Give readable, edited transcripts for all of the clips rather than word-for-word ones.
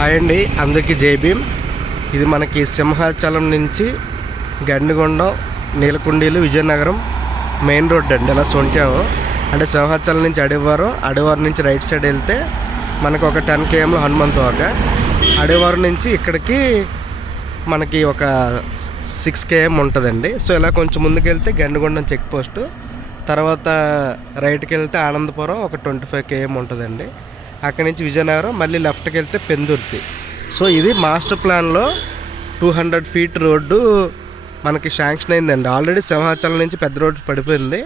Hi అండి, అందరికీ జై భీమ్. ఇది మనకి సింహాచలం నుంచి గండిగొండం, నీలకుండీలు, విజయనగరం మెయిన్ రోడ్ అండి. ఇలా సొంటాము అంటే సింహాచలం నుంచి అడివారం నుంచి రైట్ సైడ్ వెళ్తే మనకు ఒక 10 km హనుమంతవాక. అడివారం నుంచి ఇక్కడికి మనకి ఒక 6 km ఉంటుందండి. సో ఇలా కొంచెం ముందుకు వెళ్తే గండిగొండం చెక్ పోస్టు, తర్వాత రైట్కి వెళ్తే ఆనందపురం ఒక 25 km ఉంటుందండి. అక్కడి నుంచి విజయనగరం, మళ్ళీ లెఫ్ట్కి వెళ్తే పెందుర్తి. సో ఇది మాస్టర్ ప్లాన్లో 200 feet రోడ్డు మనకి శాంక్షన్ అయిందండి. ఆల్రెడీ సింహాచలం నుంచి పెద్ద రోడ్డు పడిపోయింది.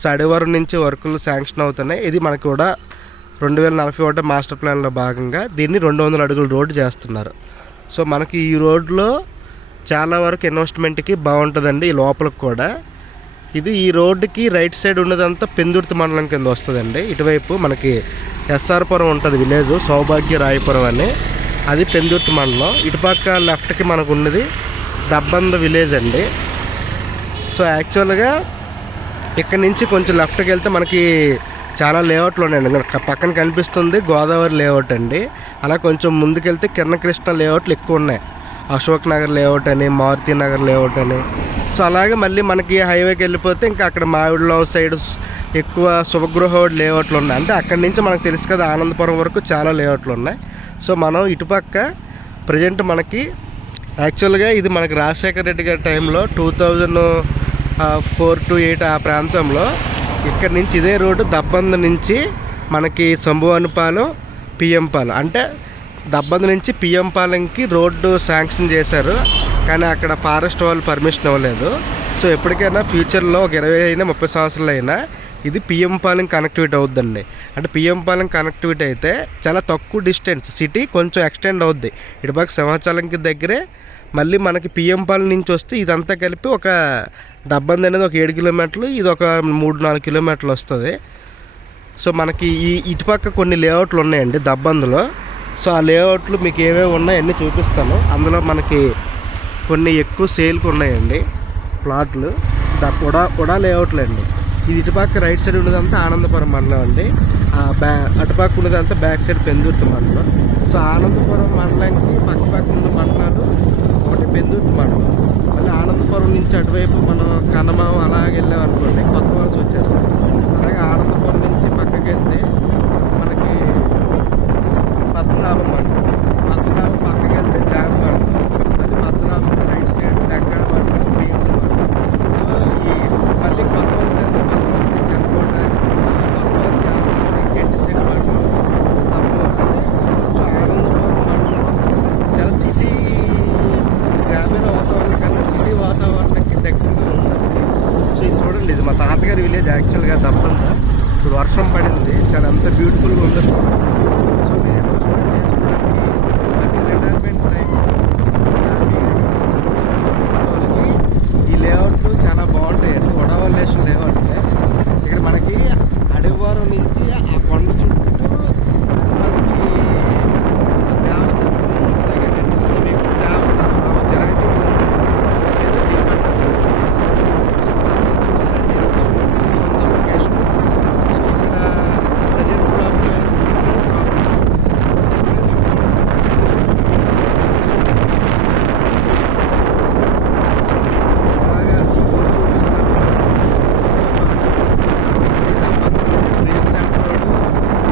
సో అడివారం నుంచి వర్కులు శాంక్షన్ అవుతున్నాయి. ఇది మనకి కూడా 2041 మాస్టర్ ప్లాన్లో భాగంగా దీన్ని 200 అడుగుల రోడ్డు చేస్తున్నారు. సో మనకి ఈ రోడ్లో చాలా వరకు ఇన్వెస్ట్మెంట్కి బాగుంటుందండి. ఈ లోపలికి కూడా ఈ రోడ్డుకి రైట్ సైడ్ ఉన్నదంతా పెందుర్తి మండలం కింద వస్తుందండి. ఇటువైపు మనకి ఎస్ఆర్పురం ఉంటుంది, విలేజ్ సౌభాగ్య రాయపురం అని, అది పెందుర్తి మండలం. ఇటుపక్క లెఫ్ట్కి మనకు ఉన్నది దబ్బంద విలేజ్ అండి. సో యాక్చువల్గా ఇక్కడ నుంచి కొంచెం లెఫ్ట్కి వెళ్తే మనకి చాలా లేఅవుట్లు ఉన్నాయండి. పక్కన కనిపిస్తుంది గోదావరి లేఅవుట్ అండి. అలా కొంచెం ముందుకెళ్తే కిరణకృష్ణ లేఅవుట్లు ఎక్కువ ఉన్నాయి. అశోక్ నగర్ లేఅవుట్ అని, మారుతి నగర్ లేఅవుట్ అని. సో అలాగే మళ్ళీ మనకి హైవేకి వెళ్ళిపోతే ఇంకా అక్కడ మావిడిలో సైడ్ ఎక్కువ శుభగృహ లేఅవుట్లు ఉన్నాయి. అంటే అక్కడి నుంచి మనకు తెలుసు కదా, ఆనందపురం వరకు చాలా లేఅవుట్లు ఉన్నాయి. సో మనం ఇటుపక్క ప్రజెంట్ మనకి యాక్చువల్గా ఇది మనకి రాజశేఖర రెడ్డి గారి టైంలో 2004 to 2008 ఆ ప్రాంతంలో ఇక్కడి నుంచి ఇదే రోడ్డు దబ్బంద నుంచి మనకి శంభువనిపాలెం, పిఎంపాలెం, అంటే దబ్బంద నుంచి పిఎంపాలెంకి రోడ్డు శాంక్షన్ చేశారు. కానీ అక్కడ ఫారెస్ట్ వాళ్ళు పర్మిషన్ ఇవ్వలేదు. సో ఎప్పటికైనా ఫ్యూచర్లో ఒక 20 అయినా 30 సంవత్సరాలు అయినా ఇది పిఎంపాలెం కనెక్టివిటీ అవుద్దండి. అంటే పిఎంపాలెం కనెక్టివిటీ అయితే చాలా తక్కువ డిస్టెన్స్, సిటీ కొంచెం ఎక్స్టెండ్ అవుద్ది. ఇటుపక్క సింహాచలంకి దగ్గరే. మళ్ళీ మనకి పిఎంపాలెం నుంచి వస్తే ఇదంతా కలిపి ఒక దబ్బంది అనేది ఒక 7 kilometers, ఇది ఒక 3-4 kilometers వస్తుంది. సో మనకి ఇటుపక్క కొన్ని లేఅవుట్లు ఉన్నాయండి దబ్బందులో. సో ఆ లేఅవుట్లు మీకు ఏమేమి ఉన్నాయో అన్నీ చూపిస్తాను. అందులో మనకి కొన్ని ఎక్కువ సేల్కి ఉన్నాయండి ప్లాట్లు. ఉడా లేఅవుట్లు అండి. ఇది ఇటుపక్క రైట్ సైడ్ ఉన్నదంతా ఆనందపురం మండలం అండి. అటుపక్క ఉన్నదంతా బ్యాక్ సైడ్ పెందుర్తి మండలం. సో ఆనందపురం మండలానికి పక్క ఉన్న మండలాలు ఒకటి పెందుర్తి మండలం. మళ్ళీ ఆనందపురం నుంచి అటువైపు మనం కనమాం అలాగే వెళ్ళాం అనుకోండి, కొత్త వలస వచ్చేస్తాం. అలాగే ఆనందపురం నుంచి పక్కకి వెళ్తే మనకి పద్మనాభం మండలం, పద్మనాభం పక్కకి వెళ్తే జామ మండలం, మళ్ళీ పద్మనాభం రైట్ సైడ్ తెంగాడ మండలం, భీముల మండలం. సో ఈ మళ్ళీ కొత్త వలస వెళ్తే కొత్త వలస నుంచి అనుకోండి, మళ్ళీ కొత్త వలస ఆనందపురం గెట్టి సైడ్ మండలం, సంభవం. సో ఆనందపురం మండలం చాలా సిటీ గ్రామీణ వాతావరణం కన్నా సిటీ వాతావరణానికి దగ్గరగా ఉంటుంది. సో ఇది చూడండి, ఇది మా తాతగారి విలేజ్ యాక్చువల్గా దబ్బంద. ఇప్పుడు వర్షం పడింది, చాలా అంత బ్యూటిఫుల్గా ఉందో చూడండి. సో మీరు ఇన్వెస్ట్మెంట్ చేసుకోవడానికి మళ్ళీ రిటైర్మెంట్ టైం వాళ్ళకి ఈ లేఅవుట్లు చాలా బాగుంటాయండి. వడవల్లేషన్ లేఅవుట్లే. ఇక్కడ మనకి అడివారం నుంచి ఆ కొండ చుట్టూ మనకి దేవస్థానం వస్తాయి కదండి. మీకు దేవస్థానం జరాయితీ లేదా డీమంట. సో మనం చూసారండి ఎంత ఉందో లొకేషన్. సో ఇక్కడ ప్రజెంట్ ప్రాబ్లం బాగా ఈ ఊరు చూపిస్తాను. డ్రీమ్ సెంటర్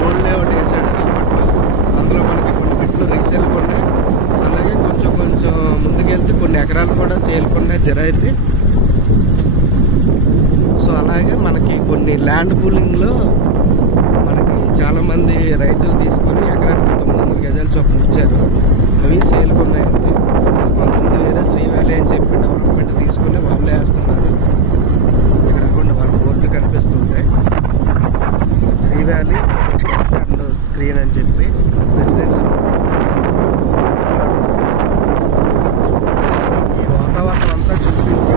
ఓల్డ్ లేఅవుట్ వేసాడు అప్పట్లో. అందులో మనకి కొన్ని బిట్లు రీసేల్ ఉన్నాయి. అలాగే కొంచెం ముందుకెళ్తే కొన్ని ఎకరాలు కూడా సేల్ ఉన్నాయి జరైతే. సో అలాగే మనకి కొన్ని ల్యాండ్ పూలింగ్లో మనకి చాలామంది రైతులు తీసుకొని ఎకరానికి 900 గజాల చొప్పున ఇచ్చారు. అవి సేల్కి ఉన్నాయండి. కొంతమంది వేరే శ్రీ వ్యాలీ అని చెప్పి డెవలప్మెంట్ తీసుకుని వాళ్ళే వేస్తున్నారు. ఇక్కడ కొన్ని వాళ్ళ బోర్డు కనిపిస్తుంటాయి, శ్రీ వ్యాలీ అండ్ స్క్రీన్ అని చెప్పి రెసిడెన్షియల్. ఈ వాతావరణం అంతా చూపించి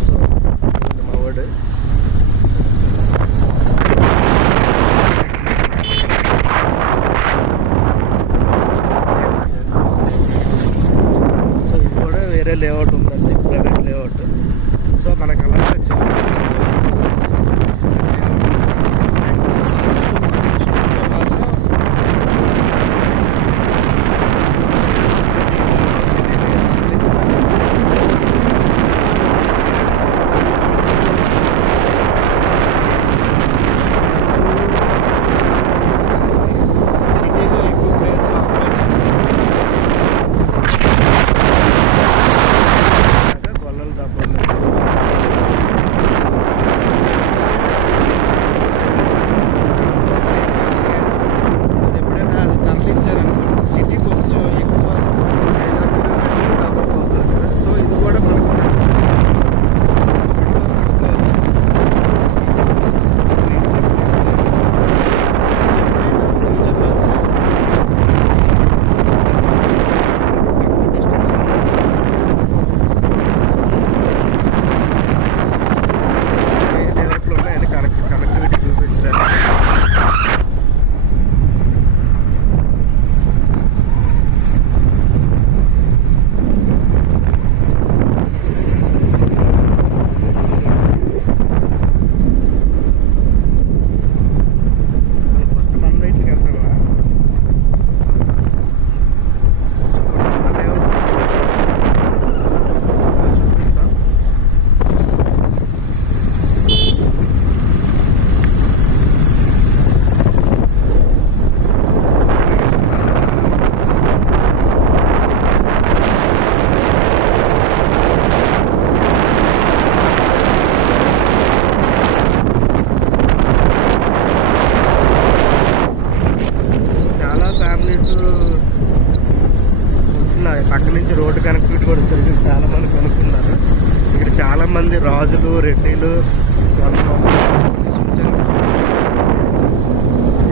సో మా వాడు సో ఇది కూడా వేరే లేఅవుట్ ఉందండి, ప్రైవేట్ లేఅవుట్. సో మనకు అలా పక్క నుంచి రోడ్డు కనెక్టివిటీ కూడా జరిగింది. చాలామంది కనుక్కున్నారు. ఇక్కడ చాలామంది రాజులు, రెడ్డిలు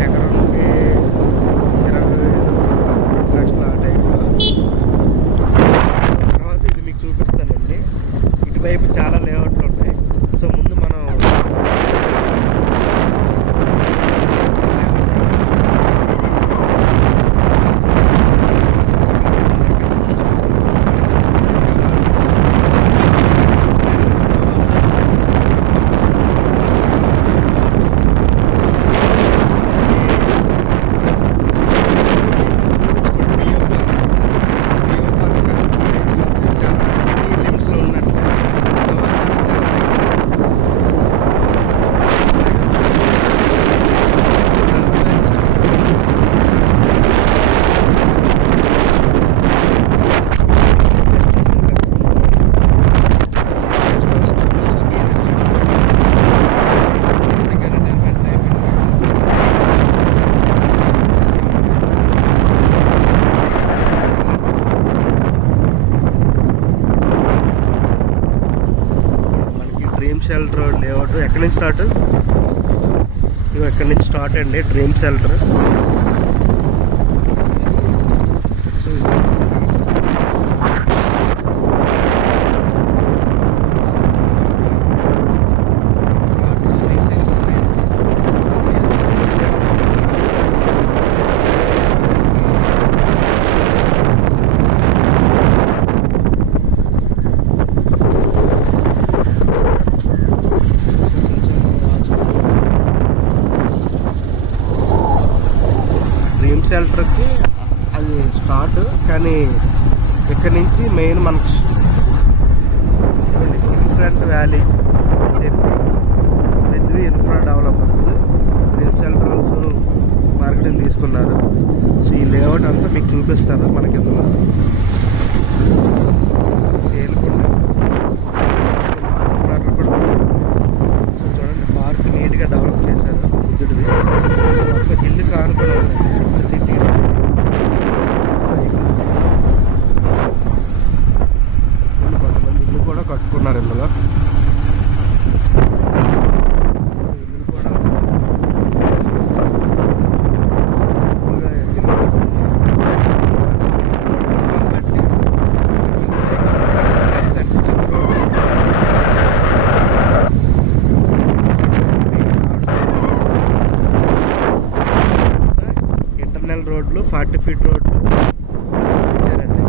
ఎకరానికి 20 లక్షల ఆ టైప్లో. తర్వాత ఇది మీకు చూపిస్తానండి. ఇటువైపు చాలా లేఅవుట్లు ఉంటాయి. సో ముందు మనం షెల్టర్ లేఅవుట్ ఎక్కడి నుంచి స్టార్ట్? ఇవి ఎక్కడి నుంచి స్టార్ట్ అండి డ్రీమ్ షెల్టర్. షెల్టర్కి అది స్టార్ట్, కానీ ఇక్కడ నుంచి మెయిన్ మనకు ఇన్ఫ్రంట్ వ్యాలీ చెప్పి Riddhi infra developers dream shelter house marketing తీసుకున్నారు. సో ఈ లేఅవుట్ అంతా మీకు చూపిస్తాను. మనకి ఇందులో సేల్ కూడా చూడండి, పార్క్ నీట్గా డెవలప్ చేశారు బుద్ధుడిది. సో మొత్తం ఇల్లు కానుకొని సిటీ కొంతమంది ఇల్లు కూడా కట్టుకున్నారు ఇందులో. ఇల్లు కూడా రోడ్లు 40 ఫీట్ రోడ్లు ఇచ్చారండి.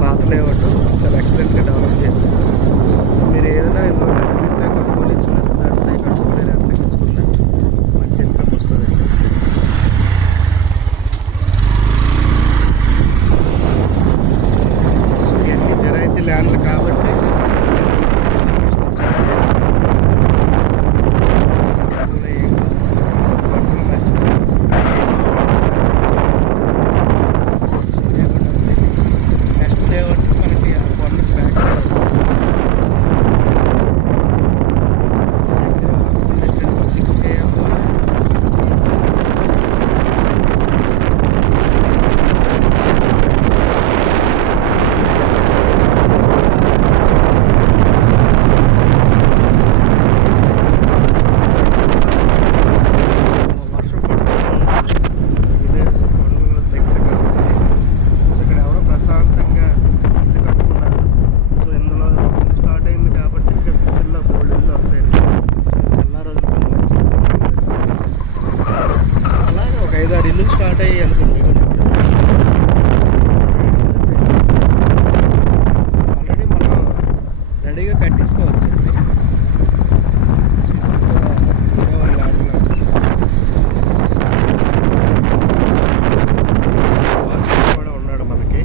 పాత లేఅవుట్ చాలా ఎక్సలెంట్గా డెవలప్ చేశారు. సో మీరు ఏదైనా ఇందులో కట్టుకుంటే కట్టుకోవాలి, చిన్న సైడ్ కట్టుకోవాలి, ఎంత తగ్గించుకున్నా మంచి ఇన్కమ్ వస్తుందండి. సో ఇవన్నీ జరాయితీ ల్యాండ్లు కాబట్టి ఇల్లు స్టార్ట్ అయ్యి అనుకుంటున్నాను. ఆల్రెడీ మనం రెడీగా కట్టించుకోవచ్చండి. వాచ్మెన్ కూడా ఉన్నాడు మనకి.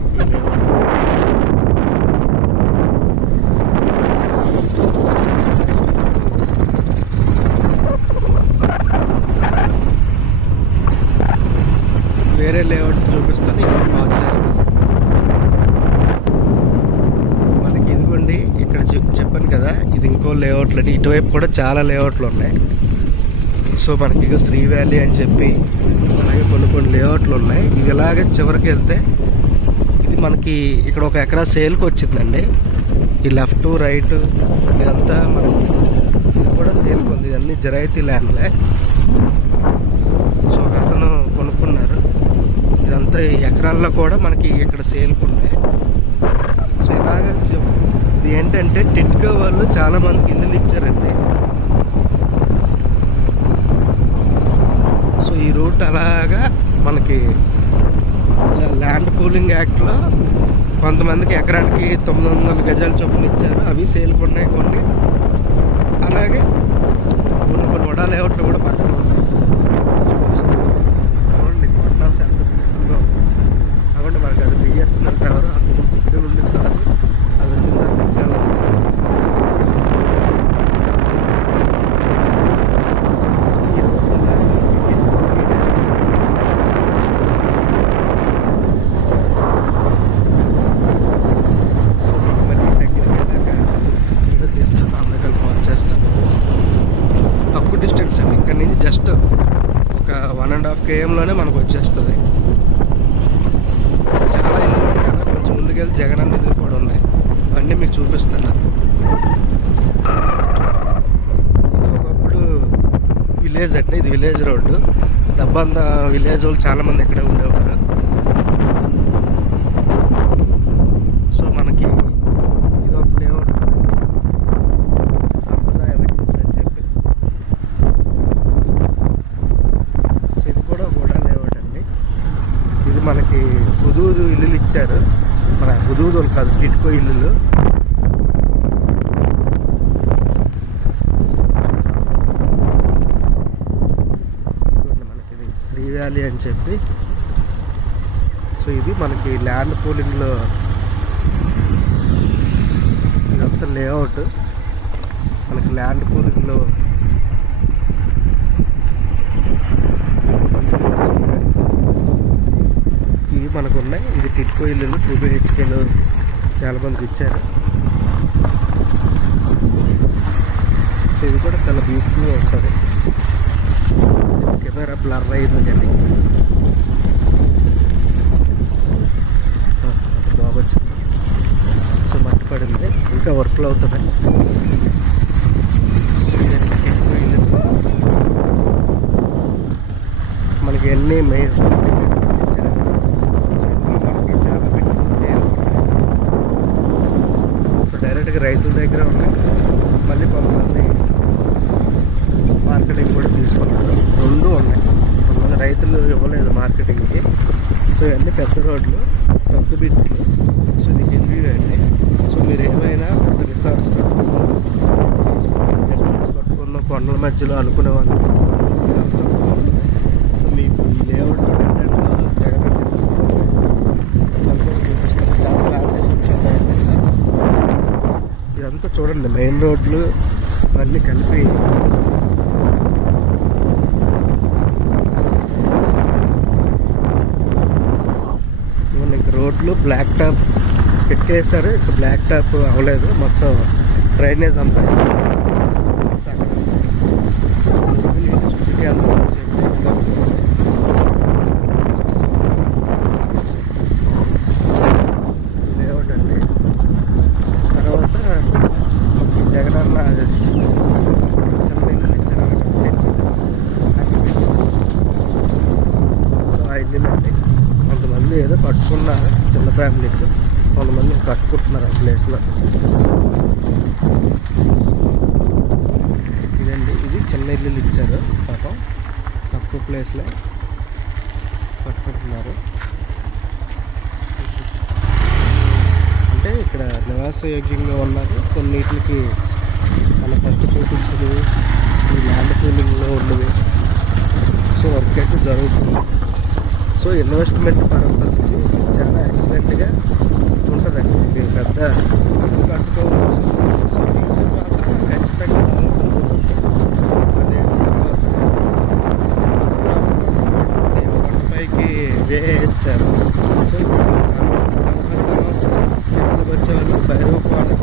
వేరే లేఅవుట్ చూపిస్తాను, ఇది పాస్ చేస్తాను. మనకి ఇదిగోండి ఇక్కడ చెప్పాను కదా, ఇది ఇంకో లేఅవుట్లు అండి. ఇటువైపు కూడా చాలా లేఅవుట్లు ఉన్నాయి. సో మనకి ఇక శ్రీ వ్యాలీ అని చెప్పి అలాగే కొన్ని లేఅవుట్లు ఉన్నాయి. ఇది ఇలాగే చివరికి వెళ్తే ఇది మనకి ఇక్కడ 1 ఎకరా సేల్కి వచ్చిందండి. ఈ లెఫ్ట్ రైట్ ఇదంతా మనకి ఇది కూడా సేల్కి ఉంది. ఇవన్నీ జరాయితీ ల్యాండ్లే. సో ఒక అతను కొనుక్కున్నారు. ఇదంతా ఎకరాల్లో కూడా మనకి ఇక్కడ సేల్కి ఉన్నాయి. సో ఇలాగ ఇది ఏంటంటే టిట్కో వాళ్ళు చాలా మందికి ఇల్లులు ఇచ్చారండి. సో ఈ రూట్ అలాగా మనకి ల్యాండ్ పూలింగ్ యాక్ట్లో కొంతమందికి ఎకరానికి 900 గజాల చొప్పున ఇచ్చారు. అవి సేల్కి ఉన్నాయి కొన్ని. అలాగే కొన్ని వడా లేఅవుట్లు కూడా పక్కన ఉన్నాయి. చూడండి కొట్టాలి ఎంత బ్యూటిఫుల్గా. కాబట్టి మనకి అది బిఎస్ఎన్ఎల్ టవర్ అంత సిగ్నల్ ఉండేది కాదు. అది వచ్చిన సిగ్నల్ డిస్టెన్స్ అండి. ఇక్కడ నుంచి జస్ట్ ఒక 1.5 km మనకు వచ్చేస్తుంది. చాలా ఇల్లు ఉన్నాయి కదా, కొంచెం ముందుకెళ్ళి జగనన్న ఇల్లు కూడా ఉన్నాయి. అవన్నీ మీకు చూపిస్తాను. ఇది ఒకప్పుడు విలేజ్ అంటే ఇది విలేజ్ రోడ్డు. దబ్బంద విలేజ్ వాళ్ళు చాలామంది ఇక్కడే ఉండేవారు. సో మనకి ఇది ఒక లేఅవుట్ సంప్రదాయ వెడ్డింగ్స్ అని చెప్పి. సో ఇది కూడా లేఅవుట్ అండి. ఇది మనకి హుదూదు ఇల్లులు ఇచ్చారు. మన హుదూదు కాదు, టిట్కో ఇల్లులు. మనకి ఇది శ్రీ వ్యాలీ అని చెప్పి. సో ఇది మనకి ల్యాండ్ పూలింగ్లో ఇదంతా లేఅవుట్. మనకి ల్యాండ్ పూలింగ్లో ఇవి మనకు ఉన్నాయి. ఇది టిట్కో ఇల్లులు 2 BHKలు చాలా మందికి ఇచ్చారు. కూడా చాలా బ్యూటిఫుల్గా ఉంటుంది. కెమెరా బ్లర్ అయింది కానీ బాగా వచ్చింది. సో మట్టి పడింది, ఇంకా వర్క్లు అవుతుంది. మనకి ఎన్ని మెయిన్ చాలా సేల్. సో డైరెక్ట్గా రైతుల దగ్గర ఉన్నాయి. మళ్ళీ కొంతమంది మార్కెటింగ్ కూడా తీసుకున్నారు. రెండు ఉన్నాయి. కొంతమంది రైతులు ఇవ్వలేదు మార్కెటింగ్కి. సో ఇవన్నీ పెద్ద రోడ్లు, పెద్ద బిట్లు. సో ఇది హిల్ అండి. సో మీరు ఏమైనా పెద్ద రిసార్ట్స్ కట్టుకుందాం కొండల మధ్యలో అనుకునే వాళ్ళు మీకు ఈ లేఅవుట్ జగన్ చాలా ఫ్యామిలీస్ వచ్చాయండి. ఇదంతా చూడండి, మెయిన్ రోడ్లు అన్నీ కలిపి ఇంకా రోడ్లు బ్లాక్ టాప్ పెట్టేశారు. ఇంకా బ్లాక్ టాప్ అవ్వలేదు, మొత్తం డ్రైనేజ్ అంతా లేఅవుట్ అండి. తర్వాత జగనన్న చిన్న ఇల్లు ఇచ్చారు. సో ఆ ఇల్లునండి కొంతమంది ఏదో కట్టుకున్నారు, చిన్న ఫ్యామిలీస్. కొంతమంది కట్టుకుంటున్నారు ఆ ప్లేస్లో. ఇదండి, ఇది చిన్న ఇల్లులు ఇచ్చారు పాపం, తక్కువ ప్లేస్లో కట్టుకుంటున్నారు. అంటే ఇక్కడ నివాసయోగ్యంగా ఉన్నది. కొన్నిటికి మన పట్టు చూపించదు, ఈ ల్యాండ్ పూలింగ్లో ఉన్నది. సో వర్క్ అయితే జరుగుతుంది. సో ఇన్వెస్ట్మెంట్ పర్పస్కి చాలా ఎక్సలెంట్గా ఉంటుందండి. మీరు పెద్ద కట్టుకోవచ్చు. సో ఫ్యూచర్ మాత్రం ఖచ్చితంగా పైకి వేస్తారు. సో టెంపుల్కి వచ్చేవాళ్ళు భైరవపాడు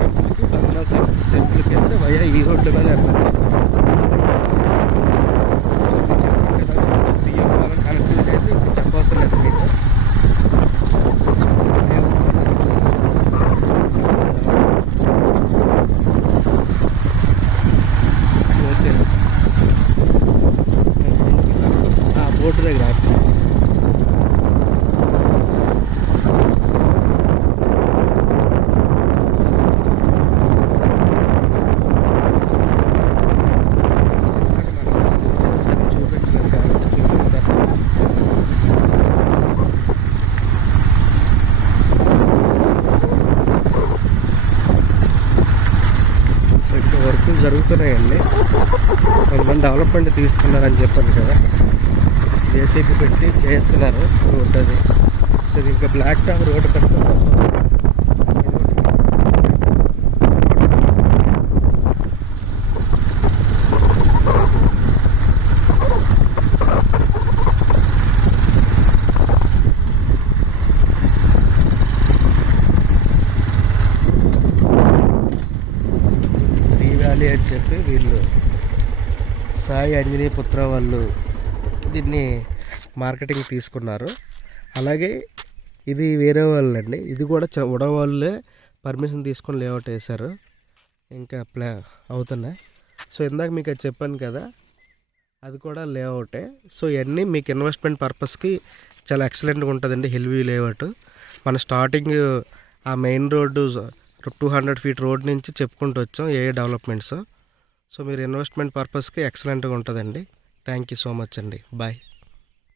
టెంపుల్కి, పద్మనాభ టెంపుల్కి వెళ్తే వయా ఈ రోడ్డు మీద వెళ్తారు. బియ్యం పాలన కనెక్టివిటీ అయితే ఇప్పుడు చెప్పవసరం లేదు మీకు. బోర్డు దగ్గర చూపించలేదు కాబట్టి చూపిస్తాను. సో ఇక్కడ వర్కులు జరుగుతున్నాయండి. కొంతమంది డెవలప్మెంట్ తీసుకున్నారని చెప్పాను కదా, జేసీబీ పెట్టి చేస్తున్నారు రోడ్ అది. సో ఇంకా బ్లాక్ టాప్ రోడ్ కట్టుకుంటాం. శ్రీ వ్యాలీ అని చెప్పి వీళ్ళు సాయి ఆంజనేయ పుత్ర వాళ్ళు దీన్ని మార్కెటింగ్ తీసుకున్నారు. అలాగే ఇది వేరే వాళ్ళండి, ఇది కూడా ఉడవాళ్ళే పర్మిషన్ తీసుకొని లేఅవుట్ వేశారు. ఇంకా అవుతున్నాయి. సో ఇందాక మీకు అది చెప్పాను కదా, అది కూడా లేఅవుటే. సో ఇవన్నీ మీకు ఇన్వెస్ట్మెంట్ పర్పస్కి చాలా ఎక్సలెంట్గా ఉంటుందండి. హిల్ వ్యూ లేఅవుట్ మన స్టార్టింగ్ ఆ మెయిన్ రోడ్డు 200 feet రోడ్ నుంచి చెప్పుకుంటూ వచ్చాం ఏ డెవలప్మెంట్స్. సో మీరు ఇన్వెస్ట్మెంట్ పర్పస్కి ఎక్సలెంట్గా ఉంటుందండి. థ్యాంక్ యూ సో మచ్ అండి. బాయ్.